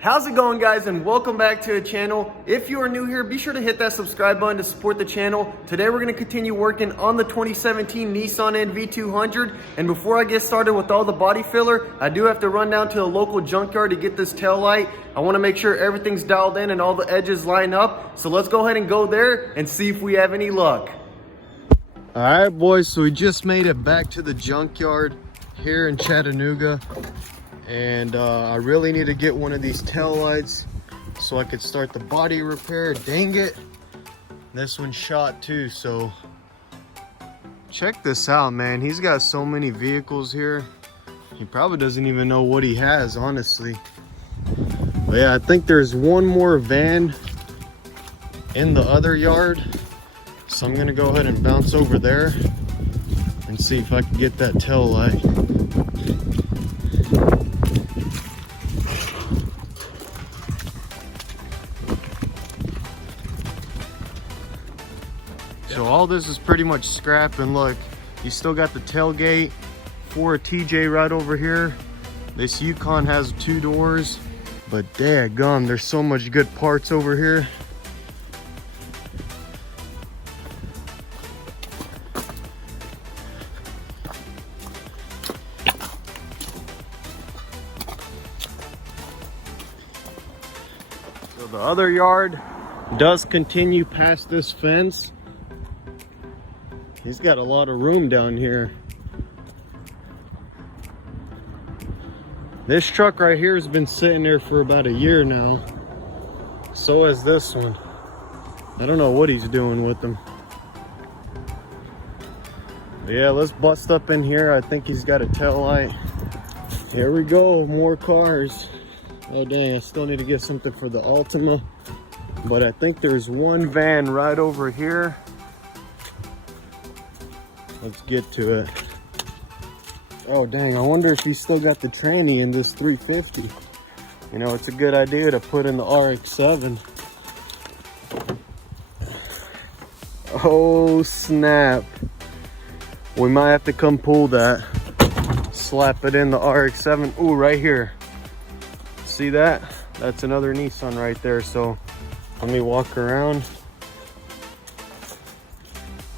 How's it going, guys, and welcome back to the channel. If you are new here, be sure to hit that subscribe button to support the channel. Today we're going to continue working on the 2017 Nissan NV 200, and before I get started with all the body filler, I do have to run down to the local junkyard to get this tail light. I want to make sure everything's dialed in and all the edges line up, so let's go ahead and go there and see if we have any luck. All right, boys, so we just made it back to the junkyard here in Chattanooga. And I really need to get one of these tail lights so I could start the body repair. Dang it, this one's shot too. So check this out, man. He's got so many vehicles here, he probably doesn't even know what he has, honestly. But yeah, I think there's one more van in the other yard, so I'm gonna go ahead and bounce over there and see if I can get that tail light. So all this is pretty much scrap, and look, you still got the tailgate for a TJ right over here. This Yukon has 2 doors, but daggum, there's so much good parts over here. So the other yard does continue past this fence. He's got a lot of room down here. This truck right here has been sitting there for about a year now. So has this one. I don't know what he's doing with them. But yeah, let's bust up in here. I think he's got a tail light. Here we go, more cars. Oh dang, I still need to get something for the Altima. But I think there's one van right over here. Let's get to it. Oh dang, I wonder if he's still got the tranny in this 350. You know, it's a good idea to put in the RX-7. Oh snap. We might have to come pull that. Slap it in the RX-7. Ooh, right here. See that? That's another Nissan right there. So let me walk around.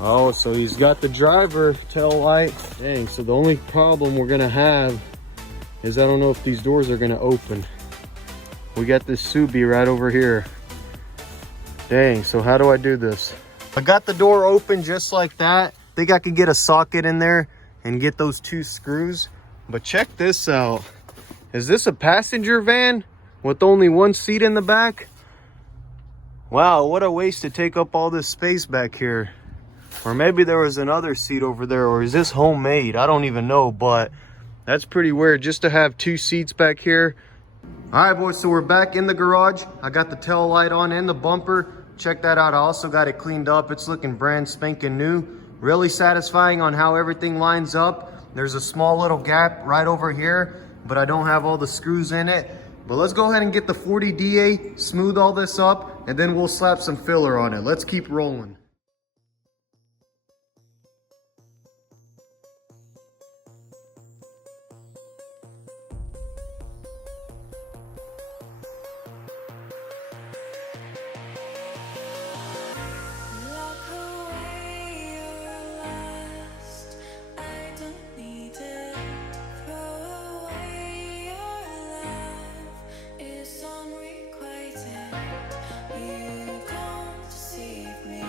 Oh, so he's got the driver tail light. Dang, so the only problem we're gonna have is I don't know if these doors are gonna open. We got this Subi right over here. Dang, so how do I do this? I got the door open just like that. Think I could get a socket in there and get those 2 screws. But check this out. Is this a passenger van with only 1 seat in the back? Wow, what a waste to take up all this space back here. Or maybe there was another seat over there, or is this homemade? I don't even know, but that's pretty weird just to have 2 seats back here. All right, boys, so we're back in the garage. I got the tail light on and the bumper. Check that out. I also got it cleaned up. It's looking brand spanking new. Really satisfying on how everything lines up. There's a small little gap right over here, but I don't have all the screws in it. But let's go ahead and get the 40 DA, smooth all this up, and then we'll slap some filler on it. Let's keep rolling. You don't deceive me.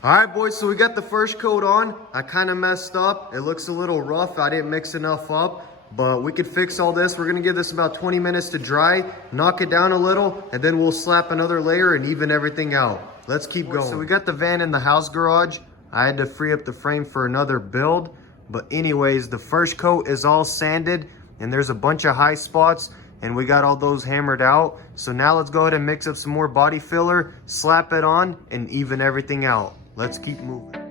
All right, boys, so we got the first coat on. I kind of messed up. It looks a little rough. I didn't mix enough up, but we could fix all this. We're gonna give this about 20 minutes to dry, knock it down a little, and then we'll slap another layer and even everything out. Let's keep going. So we got the van in the house garage. I had to free up the frame for another build. But anyways, the first coat is all sanded and there's a bunch of high spots and we got all those hammered out. So now let's go ahead and mix up some more body filler, slap it on, and even everything out. Let's keep moving.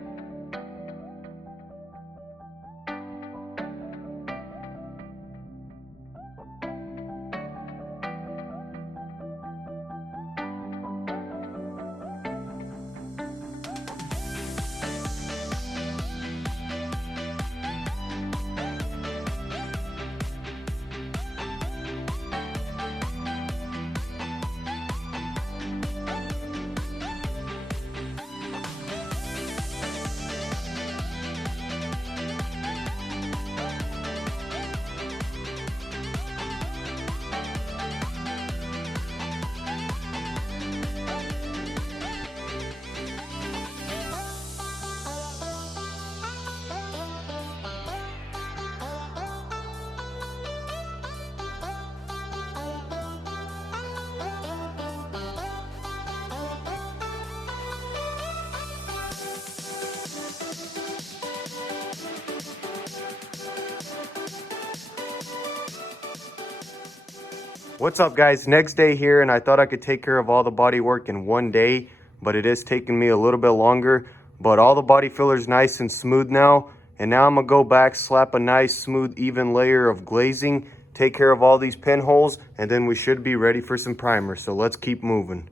What's up, guys? Next day here, and I thought I could take care of all the body work in one day, but it is taking me a little bit longer. But all the body filler's nice and smooth now, and now I'm gonna go back, slap a nice smooth even layer of glazing, take care of all these pinholes, and then we should be ready for some primer. So let's keep moving.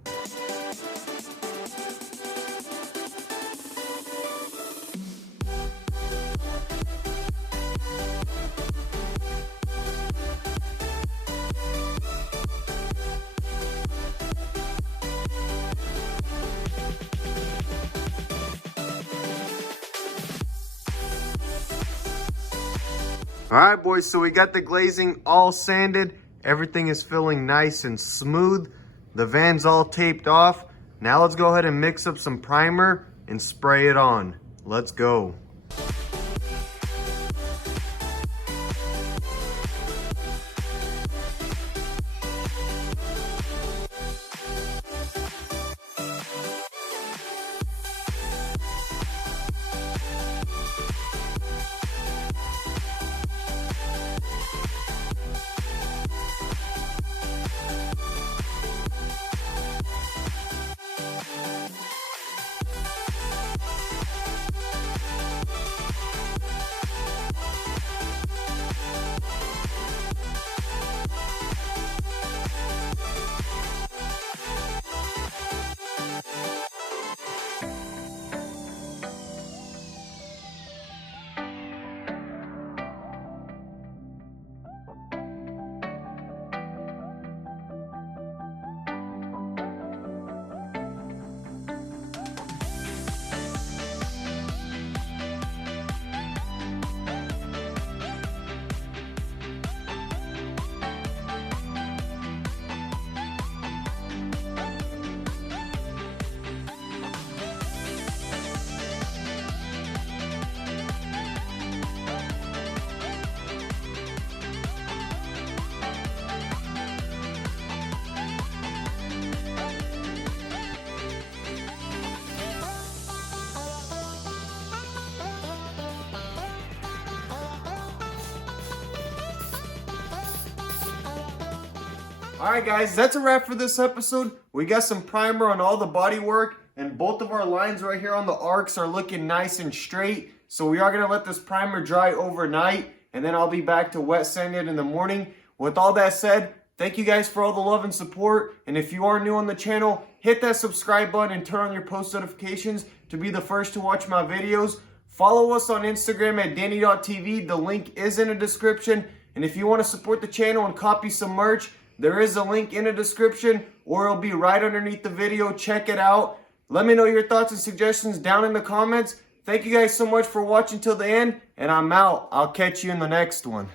All right, boys, so we got the glazing all sanded. Everything is feeling nice and smooth. The van's all taped off. Now let's go ahead and mix up some primer and spray it on. Let's go. All right, guys, that's a wrap for this episode. We got some primer on all the body work, and both of our lines right here on the arcs are looking nice and straight. So we are gonna let this primer dry overnight, and then I'll be back to wet sand it in the morning. With all that said, thank you guys for all the love and support. And if you are new on the channel, hit that subscribe button and turn on your post notifications to be the first to watch my videos. Follow us on Instagram at DannyTV. The link is in the description. And if you want to support the channel and copy some merch, there is a link in the description, or it'll be right underneath the video. Check it out. Let me know your thoughts and suggestions down in the comments. Thank you guys so much for watching till the end, and I'm out. I'll catch you in the next one.